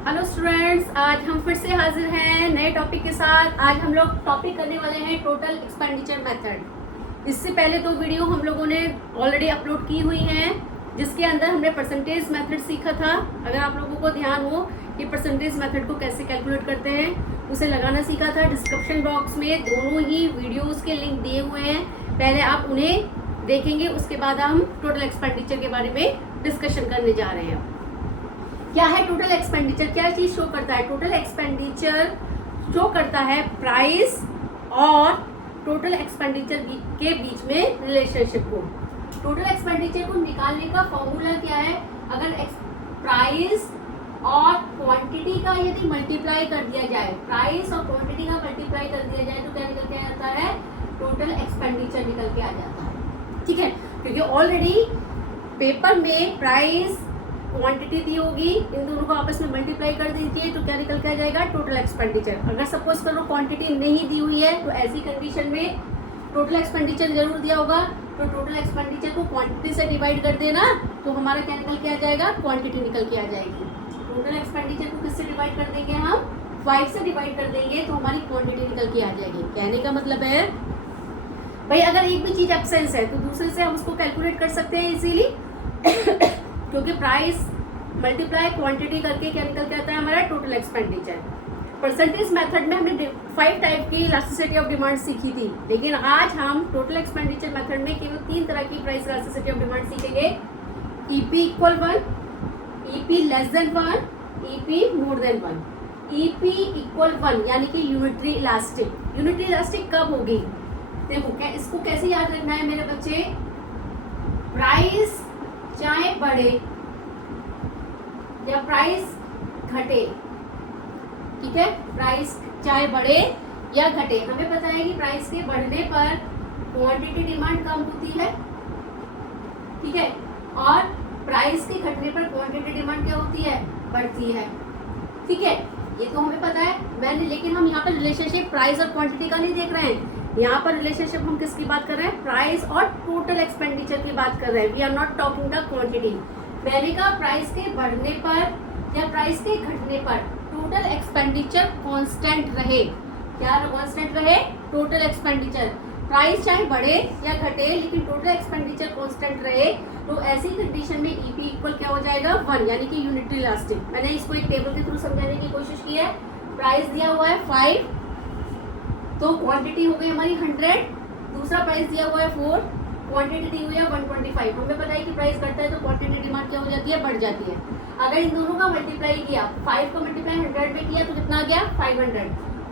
Hello students, आज हम फिर से हाजिर हैं नए टॉपिक के साथ। आज हम लोग टॉपिक करने वाले हैं टोटल एक्सपेंडिचर मेथड। इससे पहले दो वीडियो हम लोगों ने ऑलरेडी अपलोड की हुई हैं, जिसके अंदर हमने परसेंटेज मेथड सीखा था। अगर आप लोगों को ध्यान हो कि परसेंटेज मेथड को कैसे कैलकुलेट करते हैं, उसे लगाना सीखा था। डिस्क्रिप्शन बॉक्स में दोनों ही वीडियोज़ के लिंक दिए हुए हैं, पहले आप उन्हें देखेंगे, उसके बाद हम टोटल एक्सपेंडिचर के बारे में डिस्कशन करने जा रहे हैं। क्या है टोटल एक्सपेंडिचर? क्या चीज शो करता है? टोटल एक्सपेंडिचर शो करता है प्राइस और टोटल एक्सपेंडिचर के बीच में रिलेशनशिप को। टोटल एक्सपेंडिचर को निकालने का फॉर्मूला क्या है? अगर प्राइस और क्वांटिटी का यदि मल्टीप्लाई कर दिया जाए, प्राइस और क्वांटिटी का मल्टीप्लाई कर दिया जाए तो क्या निकल के आ जाता है? टोटल एक्सपेंडिचर निकल के आ जाता है। ठीक है, क्योंकि ऑलरेडी पेपर में प्राइस क्वांटिटी दी होगी, इन दोनों को आपस में मल्टीप्लाई कर दीजिए तो क्या निकल के आ जाएगा? Total expenditure. अगर सपोज करो क्वांटिटी नहीं दी हुई है तो ऐसी कंडीशन में टोटल एक्सपेंडिचर जरूर दिया होगा, तो टोटल एक्सपेंडिचर को क्वांटिटी से डिवाइड कर देना तो हमारा क्या निकल के आ जाएगा? क्वांटिटी निकल के आ जाएगी। टोटल एक्सपेंडिचर को किससे डिवाइड कर देंगे? हम 5 से डिवाइड कर देंगे तो हमारी क्वांटिटी निकल के आ जाएगी। कहने का मतलब है भाई, अगर एक भी चीज एब्सेंस है तो दूसरे से हम उसको कैलकुलेट कर सकते हैं इजीली क्योंकि प्राइस मल्टीप्लाई क्वांटिटी करके क्या निकल के आता है? हमारा टोटल एक्सपेंडिचर। परसेंटेज मेथड में हमने 5 टाइप की इलास्टिसिटी ऑफ डिमांड सीखी थी, लेकिन आज हम टोटल एक्सपेंडिचर मेथड में केवल 3 तरह की प्राइस इलास्टिसिटी ऑफ डिमांड सीखेंगे। EP equal 1, EP less than 1, EP more than 1। EP equal 1 यानी कि यूनिटरी इलास्टिक। यूनिटरी इलास्टिक कब होगी? देखो, क्या इसको कैसे याद रखना है मेरे बच्चे? प्राइस चाहे बढ़े या प्राइस घटे, ठीक है, प्राइस चाहे बढ़े या घटे, हमें पता है कि प्राइस के बढ़ने पर क्वांटिटी डिमांड कम होती है, ठीक है, और प्राइस के घटने पर क्वांटिटी डिमांड क्या होती है? बढ़ती है। ठीक है, ये तो हमें पता है। लेकिन हम यहाँ पर रिलेशनशिप प्राइस और क्वांटिटी का नहीं देख रहे हैं। यहाँ पर रिलेशनशिप हम किसकी बात कर रहे हैं? प्राइस और टोटल एक्सपेंडिचर की बात कर रहे हैं। We are not talking the quantity. मैंने कहा प्राइस के बढ़ने पर या प्राइस के घटने पर टोटल एक्सपेंडिचर कांस्टेंट रहे। क्या कांस्टेंट रहे? Total expenditure. प्राइस चाहे बढ़े या घटे लेकिन टोटल एक्सपेंडिचर कांस्टेंट रहे तो ऐसी कंडीशन में ईपी इक्वल क्या हो जाएगा? 1 यानी कि यूनिटरी इलास्टिक। मैंने इसको एक टेबल के थ्रू समझाने की कोशिश की है। प्राइस दिया हुआ है 5, तो क्वांटिटी हो गई हमारी 100, दूसरा प्राइस दिया हुआ है 4, क्वांटिटी दी हुई है 125। हमें पता है कि प्राइस घटता है तो क्वांटिटी डिमांड क्या हो जाती है? बढ़ जाती है। अगर इन दोनों का मल्टीप्लाई किया, 5 का मल्टीप्लाई 100 में किया तो कितना आ गया? 500।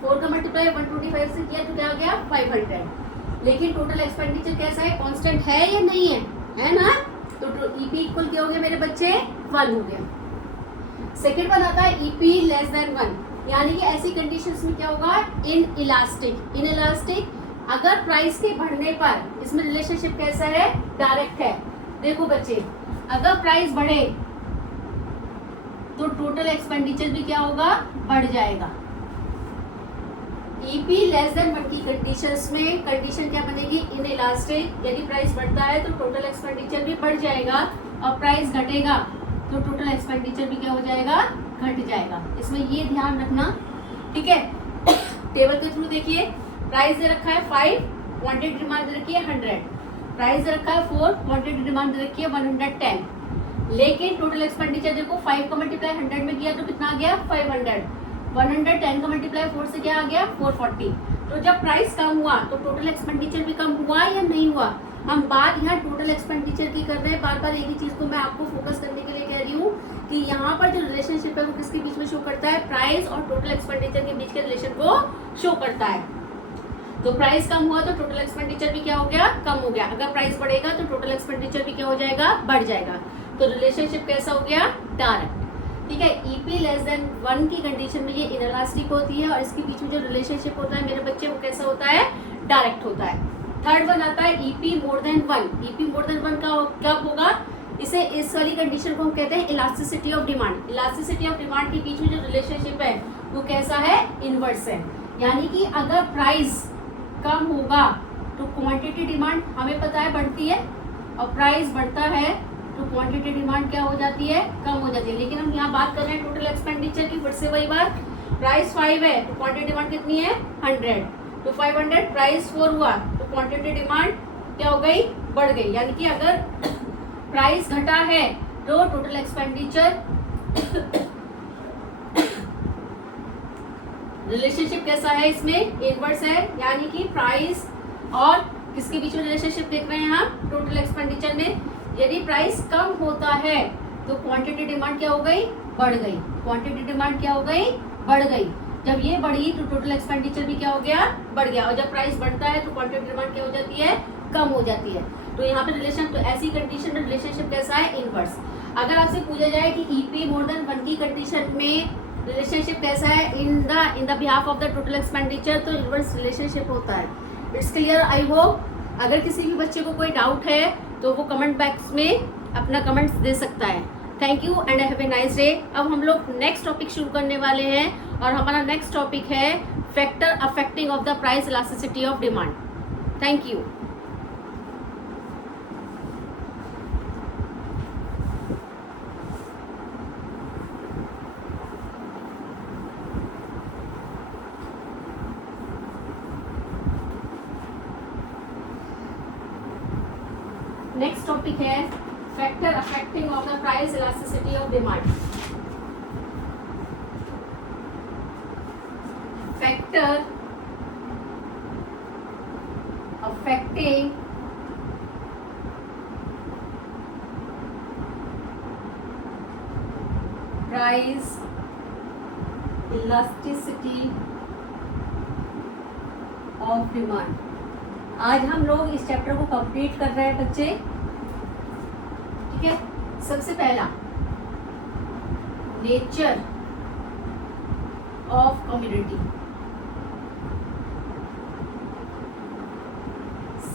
4 का मल्टीप्लाई 125 से किया तो क्या आ गया? 500। लेकिन टोटल एक्सपेंडिचर कैसा है? कांस्टेंट है या नहीं है? है ना? तो ईपी इक्वल क्या हो गया मेरे बच्चे? 1 हो गया। सेकेंड वन आता है ईपी लेस देन 1, यानी कि ऐसी कंडीशंस में क्या होगा? In elastic. इन इलास्टिक अगर प्राइस के बढ़ने पर, इसमें रिलेशनशिप कैसा है? डायरेक्ट है। देखो बच्चे, अगर प्राइस बढ़े तो टोटल एक्सपेंडिचर भी क्या होगा? बढ़ जाएगा। ईपी लेस देन 1 की कंडीशंस में कंडीशन क्या बनेगी? In elastic. यदि प्राइस बढ़ता है तो टोटल एक्सपेंडिचर भी बढ़ जाएगा, और प्राइस घटेगा तो टोटल एक्सपेंडिचर भी क्या हो जाएगा? घट जाएगा। इसमें ये ध्यान रखना, ठीक है। टेबल के थ्रू देखिए, प्राइस दे रखा है 5, क्वांटिटी डिमांड दे रखी है 100, प्राइस दे रखा है 4, क्वांटिटी डिमांड दे रखी है 110। लेकिन टोटल एक्सपेंडिचर देखो, 5 का मल्टीप्लाई 100 में किया तो कितना आ गया? 500। 110 का मल्टीप्लाई 4 से क्या आ गया? 440। तो जब प्राइस कम हुआ तो टोटल एक्सपेंडिचर भी कम हुआ या नहीं हुआ? हम बात यहाँ टोटल एक्सपेंडिचर की कर रहे हैं। बार बार एक ही चीज को मैं आपको फोकस करने के लिए कह रही हूँ कि यहाँ पर जो रिलेशनशिप है वो किसके बीच में शो करता है? प्राइस और टोटल एक्सपेंडिचर के बीच के रिलेशन को शो करता है। तो प्राइस कम हुआ तो टोटल एक्सपेंडिचर भी क्या हो गया? कम हो गया। अगर प्राइस बढ़ेगा तो टोटल एक्सपेंडिचर भी क्या हो जाएगा? बढ़ जाएगा। तो रिलेशनशिप कैसा हो गया? डायरेक्ट। ठीक है, ईपी लेस देन 1 की कंडीशन में ये इनइलास्टिक होती है और इसके बीच में जो रिलेशनशिप होता है मेरे बच्चे वो कैसा होता है? डायरेक्ट होता है। थर्ड वन आता है EP more than 1। EP more than 1 का कब होगा? इसे, इस वाली कंडीशन को हम कहते हैं elasticity of demand. Elasticity of demand के बीच में जो रिलेशनशिप है वो कैसा है? इनवर्स है। यानी कि अगर प्राइस कम होगा तो क्वांटिटी डिमांड हमें पता है बढ़ती है, और प्राइस बढ़ता है तो क्वांटिटी डिमांड क्या हो जाती है? कम हो जाती है। लेकिन हम यहाँ बात कर रहे हैं टोटल एक्सपेंडिचर की, फिर से वही बात, प्राइस 5 है तो क्वांटिटी डिमांड कितनी है 100, तो 500 प्राइस 4 हुआ तो क्वांटिटी डिमांड क्या हो गई, बढ़ गई। यानी कि अगर प्राइस घटा है तो टोटल एक्सपेंडिचर रिलेशनशिप कैसा है इसमें, इनवर्स है। यानी कि प्राइस और किसके बीच में रिलेशनशिप देख रहे हैं हम, टोटल एक्सपेंडिचर में। यदि प्राइस कम होता है तो क्वांटिटी डिमांड क्या हो गई, बढ़ गई। क्वांटिटी डिमांड क्या हो गई, बढ़ गई। जब ये बढ़ी तो टोटल एक्सपेंडिचर भी क्या हो गया, बढ़ गया। और जब प्राइस बढ़ता है तो क्वांटिटी डिमांड क्या हो जाती है, कम हो जाती है। तो यहाँ पे रिलेशन, तो ऐसी कंडीशन में रिलेशनशिप कैसा है, इनवर्स। अगर आपसे पूछा जाए कि ईपी मोर देन 1 की कंडीशन में रिलेशनशिप कैसा है in the behalf of the total expenditure, तो इनवर्स रिलेशनशिप होता है। It's clear, I hope. अगर किसी भी बच्चे को कोई डाउट है तो वो कमेंट बॉक्स में अपना कमेंट्स दे सकता है। Thank you and have a nice day. अब हम लोग नेक्स्ट टॉपिक शुरू करने वाले हैं और हमारा नेक्स्ट टॉपिक है factor affecting of the price elasticity of demand. Thank you. Next topic है factor affecting of the price elasticity of demand. Factor affecting price elasticity of demand. आज हम लोग इस चैप्टर को कंप्लीट कर रहे हैं बच्चे, ठीक है। सबसे पहला नेचर ऑफ कमोडिटी,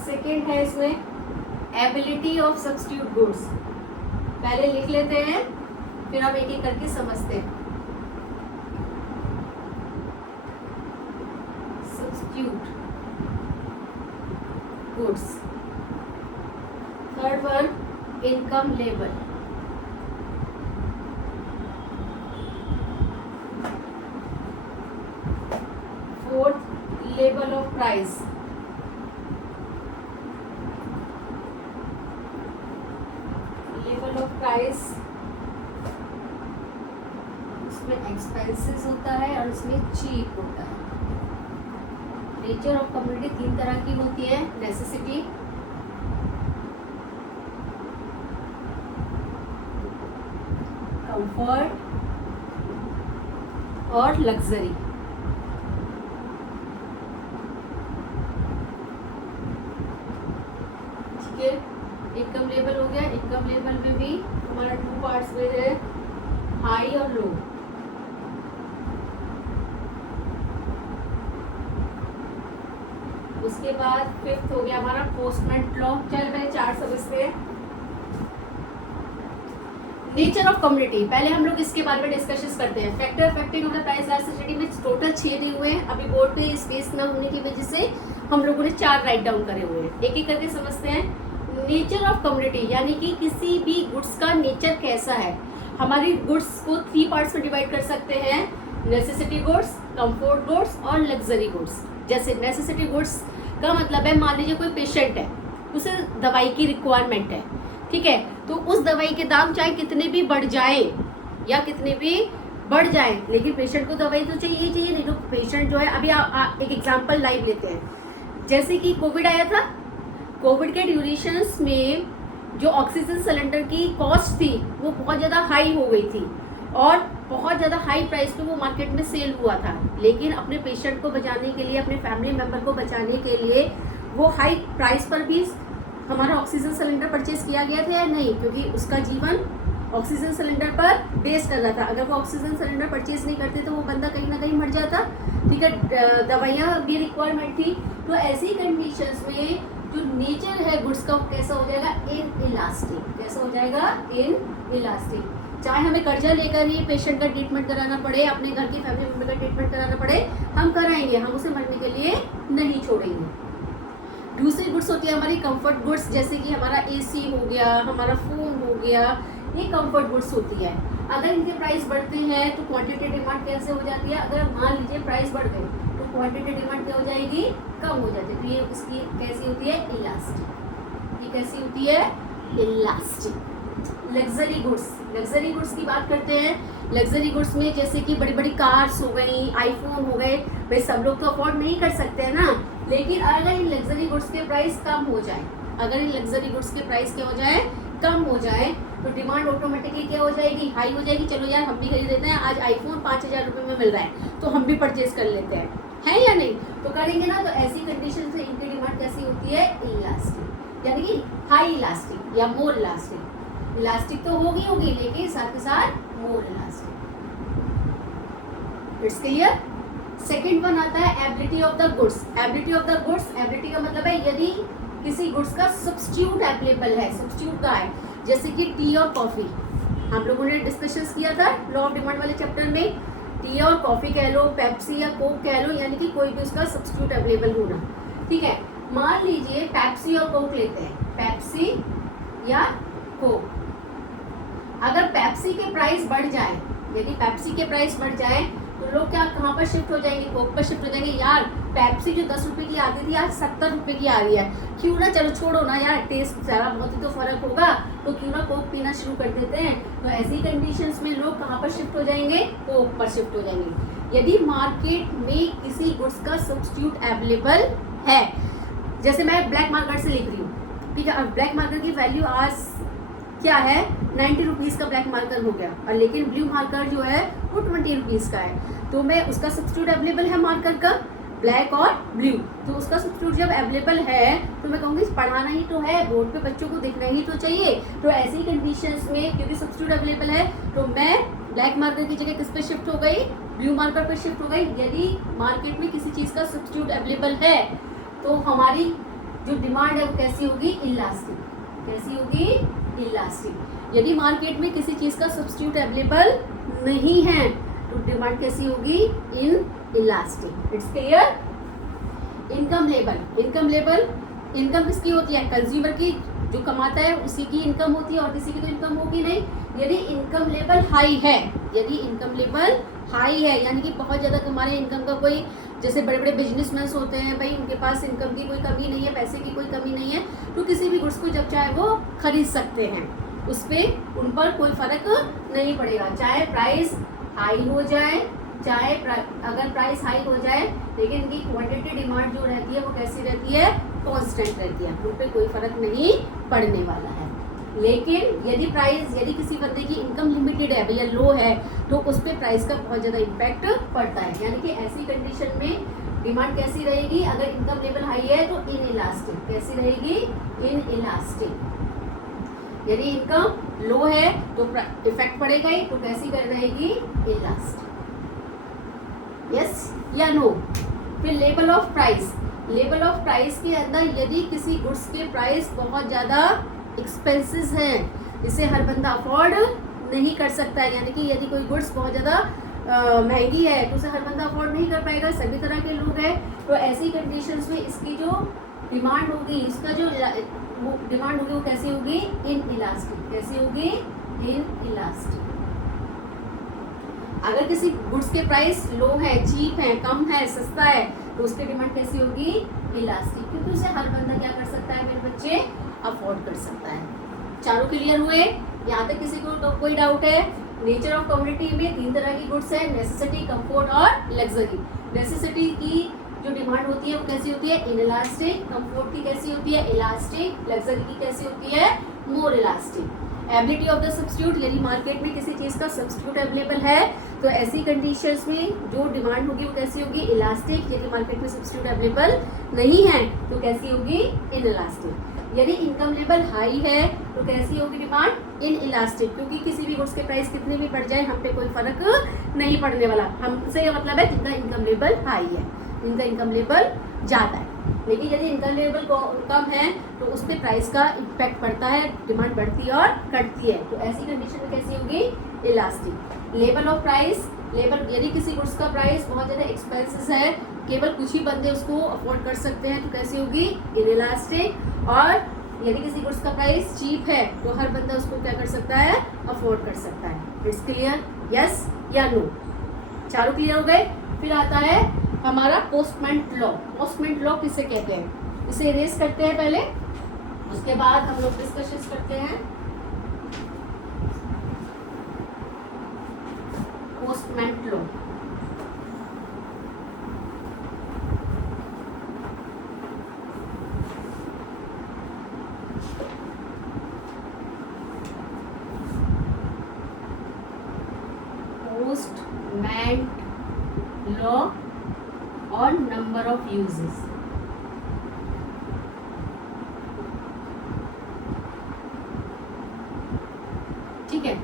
सेकेंड है इसमें एबिलिटी ऑफ सब्स्टिट्यूट गुड्स। पहले लिख लेते हैं फिर हम एक एक करके समझते हैं। Substitute goods, third one income level, fourth level of price, level of price उसमें एक्सपेंसेस होता है और उसमें चीप होता है। नेचर ऑफ कमोडिटी 3 तरह की होती है, नेसेसिटी, कंफर्ट और लग्जरी। ठीक है, इनकम लेवल हो गया। इनकम लेवल में भी हमारा 2 पार्ट्स में है, हाई और लो। उसके बाद फिफ्थ हो गया हमारा पोस्टमेंट लॉ। चल रहे 4 समझते हैं। नेचर ऑफ कमोडिटी, पहले हम लोग इसके बारे में डिस्कशन करते हैं। Factor affecting of the price elasticity में टोटल 6 दिए हुए हैं। अभी बोर्ड पे स्पेस न होने की वजह से हम लोगों ने 4 राइट डाउन करे हुए हैं। एक एक करके समझते हैं। नेचर ऑफ कमोडिटी यानी कि किसी भी गुड्स का नेचर कैसा है। हमारी गुड्स को 3 पार्ट्स में डिवाइड कर सकते हैं, नेसेसिटी गुड्स, कंफर्ट गुड्स और लग्जरी गुड्स। जैसे नेसेसिटी गुड्स का मतलब है, मान लीजिए कोई पेशेंट है, उसे दवाई की रिक्वायरमेंट है, ठीक है, तो उस दवाई के दाम चाहे कितने भी बढ़ जाए या कितने भी बढ़ जाए, लेकिन पेशेंट को दवाई तो चाहिए ही चाहिए। नहीं तो पेशेंट जो है, अभी एक एग्जांपल लाइव लेते हैं। जैसे कि कोविड आया था, कोविड के ड्यूरेशंस में जो ऑक्सीजन सिलेंडर की कॉस्ट थी वो बहुत ज़्यादा हाई हो गई थी और बहुत ज़्यादा हाई प्राइस पे वो मार्केट में सेल हुआ था। लेकिन अपने पेशेंट को बचाने के लिए, अपने फैमिली मेम्बर को बचाने के लिए वो हाई प्राइस पर भी हमारा ऑक्सीजन सिलेंडर परचेज किया गया था या नहीं, क्योंकि उसका जीवन ऑक्सीजन सिलेंडर पर बेस कर रहा था। अगर वो ऑक्सीजन सिलेंडर परचेज नहीं करते तो वो बंदा कहीं ना कहीं मर जाता, ठीक है। दवाइयाँ भी रिक्वायरमेंट थी। तो ऐसी कंडीशंस में जो नेचर है गुड्स का, कैसा हो जाएगा, इन इलास्टिक। कैसा हो जाएगा, इन इलास्टिक। चाहे हमें कर्जा लेकर ही पेशेंट का ट्रीटमेंट कराना पड़े, अपने घर की फैमिली मेम्बर का ट्रीटमेंट कराना पड़े, हम कराएंगे, हम उसे मरने के लिए नहीं छोड़ेंगे। दूसरी गुड्स होती है हमारी कंफर्ट गुड्स, जैसे कि हमारा एसी हो गया, हमारा फोन हो गया, ये कंफर्ट गुड्स होती है। अगर इनके प्राइस बढ़ते हैं तो क्वांटिटी डिमांड कैसे हो जाती है, अगर मान लीजिए प्राइस बढ़ गए तो क्वांटिटी डिमांड क्या हो जाएगी, कम हो जाती है। तो ये इसकी कैसी होती है, इलास्टिक। ये कैसी होती है, elastic. Luxury goods, luxury goods की बात करते हैं। लग्जरी गुड्स में जैसे कि बड़ी बड़ी कार्स हो गई, आईफोन हो गए, भाई सब लोग तो अफोर्ड नहीं कर सकते हैं ना, लेकिन अगर इन लग्जरी गुड्स के प्राइस कम हो जाए, अगर इन लग्जरी गुड्स के प्राइस क्या हो जाए, कम हो जाए, तो डिमांड ऑटोमेटिकली क्या हो जाएगी, हाई हो जाएगी। चलो यार हम भी खरीद लेते हैं, आज आईफोन 5,000 रुपये में मिल रहा है तो हम भी परचेज कर लेते हैं, है या नहीं, तो करेंगे ना। तो ऐसी कंडीशन से इनकी डिमांड कैसी होती है, इलास्टिक, यानी कि हाई इलास्टिक या मोर इलास्टिक। इलास्टिक तो होगी लेकिन साथ ही साथ मोर elastic. It's clear. Second one आता है ability of the goods. Ability of the goods, ability का मतलब है यदि किसी गुड्स का सब्स्टिट्यूट अवेलेबल है। सब्स्टिट्यूट का है जैसे कि टी और कॉफी, हम लोगों ने डिस्कशन किया था लॉ ऑफ डिमांड वाले चैप्टर में। टी और कॉफी कह लो, पेप्सी या कोक कह लो, यानी कि कोई भी उसका सब्स्टिट्यूट अवेलेबल होना, ठीक है। मान लीजिए पेप्सी और कोक लेते हैं, पेप्सी या कोक। अगर पेप्सी के प्राइस बढ़ जाए, यदि पेप्सी के प्राइस बढ़ जाए तो लोग क्या कहाँ पर शिफ्ट हो जाएंगे, कोक पर शिफ्ट हो जाएंगे। यार पेप्सी जो 10 रुपए की आती थी आज 70 रुपए की आ रही है, क्यों ना, चलो छोड़ो ना यार, टेस्ट जरा बहुत ही तो फर्क होगा, तो क्यों ना कोक पीना शुरू कर देते हैं। तो ऐसी कंडीशंस में लोग कहाँ पर शिफ्ट हो जाएंगे, कोक पर शिफ्ट हो जाएंगे। यदि मार्केट में किसी गुड्स का सब्स्टिट्यूट अवेलेबल है, जैसे मैं ब्लैक मार्केट से लिख रही हूँ, ठीक है। अब ब्लैक मार्केट की वैल्यू आज क्या है, 90 रुपीज़ का ब्लैक मार्कर हो गया, और लेकिन ब्लू मार्कर जो है वो 20 रुपीज़ का है। तो मैं उसका सब्स्टिट्यूट अवेलेबल है मार्कर का, ब्लैक और ब्लू, तो उसका सब्स्टिट्यूट जब अवेलेबल है तो मैं कहूँगी पढ़ाना ही तो है, बोर्ड पे बच्चों को देखना ही तो चाहिए। तो ऐसी कंडीशंस में क्योंकि सब्स्टिट्यूट अवेलेबल है तो मैं ब्लैक मार्कर की जगह किस पे शिफ्ट हो गई, ब्लू मार्कर पे शिफ्ट हो गई। यदि मार्केट में किसी चीज़ का सब्स्टिट्यूट अवेलेबल है तो हमारी जो डिमांड है वो कैसी होगी, इलास्टिक। कैसी होगी, इलास्टिक। यदि मार्केट में किसी चीज़ का सब्स्टिट्यूट अवेलेबल नहीं है तो डिमांड कैसी होगी, in elastic. It's clear. Income level, income level, income किसकी होती है, कंज्यूमर की, जो कमाता है उसी की इनकम होती है, और किसी की तो इनकम होगी नहीं। यदि इनकम लेवल हाई है, यदि इनकम लेवल हाई है, यानी कि बहुत ज़्यादा कमा रहे हैं, इनकम का कोई, जैसे बड़े बड़े बिजनेसमैन होते हैं भाई, उनके पास इनकम की कोई कमी नहीं है, पैसे की कोई कमी नहीं है, तो किसी भी गुड्स को जब चाहे वो खरीद सकते हैं, उस पर उन पर कोई फर्क नहीं पड़ेगा, चाहे प्राइस हाई हो जाए, चाहे अगर प्राइस हाई हो जाए, लेकिन इनकी क्वांटिटी डिमांड जो रहती है वो कैसी रहती है, कांस्टेंट रहती है, उन पर कोई फर्क नहीं पड़ने वाला है। लेकिन यदि किसी बंदे की इनकम लिमिटेड है भैया, लो है, तो उस पर प्राइस का बहुत ज़्यादा इम्पैक्ट पड़ता है। यानी कि ऐसी कंडीशन में डिमांड कैसी रहेगी, अगर इनकम लेवल हाई है तो इन इलास्टिक। कैसी रहेगी, इन इलास्टिक। यदि इनकम लो है तो इफेक्ट पड़ेगा ही, तो कैसी कर रहेगी, इलास्टिक। यस या नो। फिर level of price, level of price के अंदर यदि किसी गुड्स के प्राइस बहुत ज़्यादा एक्सपेंसेस हैं, जिसे हर बंदा अफोर्ड नहीं कर सकता है, यानी कि यदि कोई गुड्स बहुत ज़्यादा महंगी है तो उसे हर बंदा अफोर्ड नहीं कर पाएगा, सभी तरह के लोग हैं, तो ऐसी कंडीशंस में इसकी जो डिमांड होगी, इसका जो डिमांड होगी वो कैसी होगी, इन इलास्टिक। कैसी होगी, इन इलास्टिक। अगर किसी गुड्स के प्राइस लो है, चीप है, कम है, सस्ता है, तो उसकी डिमांड कैसी होगी, इलास्टिक, क्योंकि उसे हर बंदा क्या कर सकता है मेरे बच्चे, अफोर्ड कर सकता है। चारों क्लियर हुए, यहाँ तक किसी को तो कोई डाउट है। नेचर ऑफ कम्युनिटी में 3 तरह की गुड्स है, नेसेसिटी, कंफर्ट और लग्जरी। नेसेसिटी की जो डिमांड होती है वो कैसी होती है, इनइलास्टिक। कंफर्ट की कैसी होती है, इलास्टिक। लग्जरी की कैसी होती है, मोर elastic. Ability of the substitute, यदि मार्केट में किसी चीज़ का सब्स्टिट्यूट अवेलेबल है तो ऐसी कंडीशंस में जो डिमांड होगी वो कैसी होगी, इलास्टिक। यदि मार्केट में सब्स्टिट्यूट अवेलेबल नहीं है तो कैसी होगी, इनइलास्टिक। यदि इनकम लेवल हाई है तो कैसी होगी डिमांड, इन इलास्टिक, क्योंकि किसी भी गुड्स के प्राइस कितने भी बढ़ जाए हम पे कोई फर्क नहीं पड़ने वाला। हमसे मतलब है जिनका इनकम लेवल हाई है, जिनका इनकम लेवल ज़्यादा है। लेकिन यदि इनकम लेवल कम है तो उस पर प्राइस का इम्पैक्ट पड़ता है, डिमांड बढ़ती है और घटती है, तो ऐसी कंडीशन में कैसी होगी, elastic. Level of price, level यदि किसी गुड्स का प्राइस बहुत ज़्यादा एक्सपेंसिव है, केवल कुछ ही बंदे उसको अफोर्ड कर सकते हैं, तो कैसी होगी, इनइलास्टिक। और यदि किसी गुड्स का प्राइस चीप है तो हर बंदा उसको क्या कर सकता है, अफोर्ड कर सकता है। It's clear? यस या नो? चारों क्लियर हो गए? फिर आता है हमारा पोस्टमेंट लॉ। पोस्टमेंट लॉ किसे कहते हैं? इसे इरेज करते हैं पहले, उसके बाद हम लोग डिस्कशन करते हैं पोस्टमेंट लॉ। पोस्टमेंट लॉ और नंबर ऑफ यूजेस। ठीक है,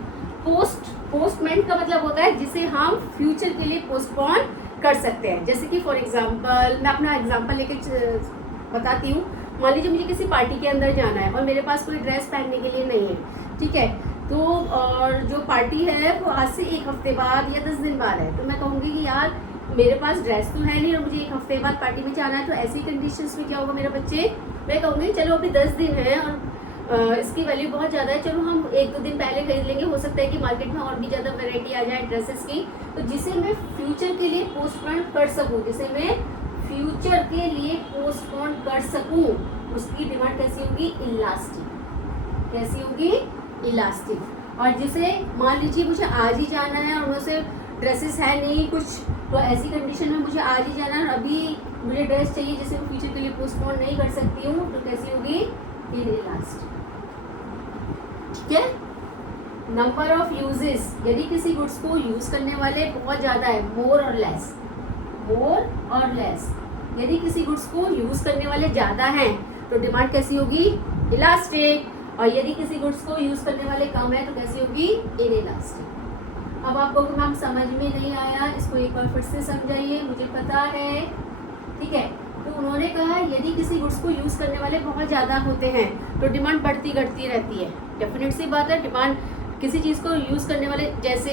पोस्टमेंट का मतलब होता है जिसे हम फ्यूचर के लिए पोस्टपोन कर सकते हैं। जैसे कि फॉर एग्जांपल, मैं अपना एग्जांपल लेके बताती हूँ। मान लीजिए मुझे किसी पार्टी के अंदर जाना है और मेरे पास कोई ड्रेस पहनने के लिए नहीं है, ठीक है, तो और जो पार्टी है वो आज से 1 हफ्ते बाद या 10 दिन बाद है, तो मैं कहूँगी कि यार मेरे पास ड्रेस तो है नहीं और मुझे 1 हफ्ते बाद पार्टी में जाना है, तो ऐसी कंडीशंस में क्या होगा मेरे बच्चे? मैं कहूँगी चलो अभी 10 दिन है और इसकी वैल्यू बहुत ज़्यादा है, चलो हम 1-2 दिन पहले खरीद लेंगे, हो सकता है कि मार्केट में और भी ज़्यादा वैरायटी आ जाए ड्रेसेस की, तो जिसे मैं फ्यूचर के लिए पोस्टपोन कर सकूँ, जिसे मैं फ्यूचर के लिए पोस्टपोन कर सकूँ, उसकी डिमांड कैसी होगी? इलास्टिक। कैसी होगी? इलास्टिक। और जिसे मान लीजिए मुझे आज ही जाना है और मुझसे ड्रेसेस है नहीं कुछ, तो ऐसी कंडीशन में मुझे आज ही जाना है और अभी मुझे ड्रेस चाहिए जिसे मैं फ्यूचर के लिए पोस्टपोन नहीं कर सकती हूँ, तो कैसी होगी? इलास्टिक। ठीक है। नंबर ऑफ यूजेस, यदि किसी गुड्स को यूज करने वाले बहुत ज्यादा है, मोर और लेस, मोर और लेस, यदि किसी गुड्स को यूज करने वाले ज्यादा हैं तो डिमांड कैसी होगी? इलास्टिक। और यदि किसी गुड्स को यूज करने वाले कम है तो कैसी होगी? इनइलास्टिक। अब आपको मैम समझ में नहीं आया, इसको एक बार फिर से समझाइए, मुझे पता है, ठीक है। तो उन्होंने कहा यदि किसी गुड्स को यूज करने वाले बहुत ज़्यादा होते हैं तो डिमांड बढ़ती घटती रहती है। डेफिनेट सी बात है, डिमांड किसी चीज़ को यूज करने वाले, जैसे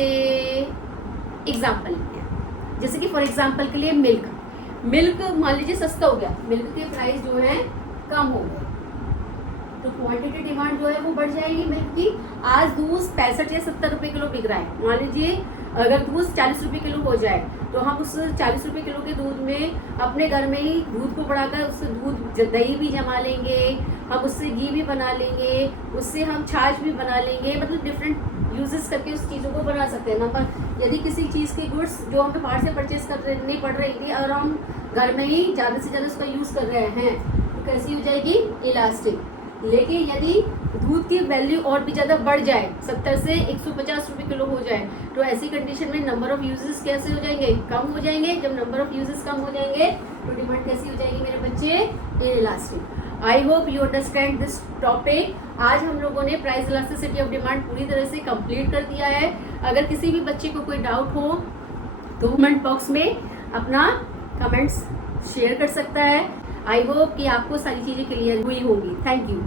एग्जाम्पल लेते हैं, जैसे कि फॉर एग्जाम्पल के लिए मिल्क मान लीजिए सस्ता हो गया, मिल्क के प्राइस जो है कम हो गए, तो क्वांटिटी डिमांड जो है वो बढ़ जाएगी मिल्क की। आज दूध 65 या 70 रुपए किलो बिक रहा है, मान लीजिए अगर दूध 40 रुपए किलो हो जाए तो हम उस 40 रुपए किलो के दूध में अपने घर में ही दूध को बढ़ाकर उससे दूध दही भी जमा लेंगे, हम उससे घी भी बना लेंगे, उससे हम छाछ भी बना लेंगे, मतलब डिफरेंट यूजेस करके उस चीज़ों को बना सकते हैं ना। पर यदि किसी चीज़ की गुड्स जो हमें बाहर से परचेज करनी पड़ रही थी और हम घर में ही ज़्यादा से ज़्यादा उसका यूज़ कर रहे हैं, तो कैसी हो जाएगी? इलास्टिक। लेकिन यदि दूध की वैल्यू और भी ज़्यादा बढ़ जाए, 70 से 150 रुपये किलो हो जाए, तो ऐसी कंडीशन में नंबर ऑफ यूजेस कैसे हो जाएंगे? कम हो जाएंगे। जब नंबर ऑफ यूजेस कम हो जाएंगे तो डिमांड कैसी हो जाएगी मेरे बच्चे? Inelastic. I hope you understand this topic. आज हम लोगों ने प्राइस इलास्टिसिटी ऑफ डिमांड पूरी तरह से कंप्लीट कर दिया है। अगर किसी भी बच्चे को कोई डाउट हो तो कमेंट बॉक्स में अपना कमेंट्स शेयर कर सकता है। आई होप कि आपको सारी चीज़ें क्लियर हुई होंगी। Thank you.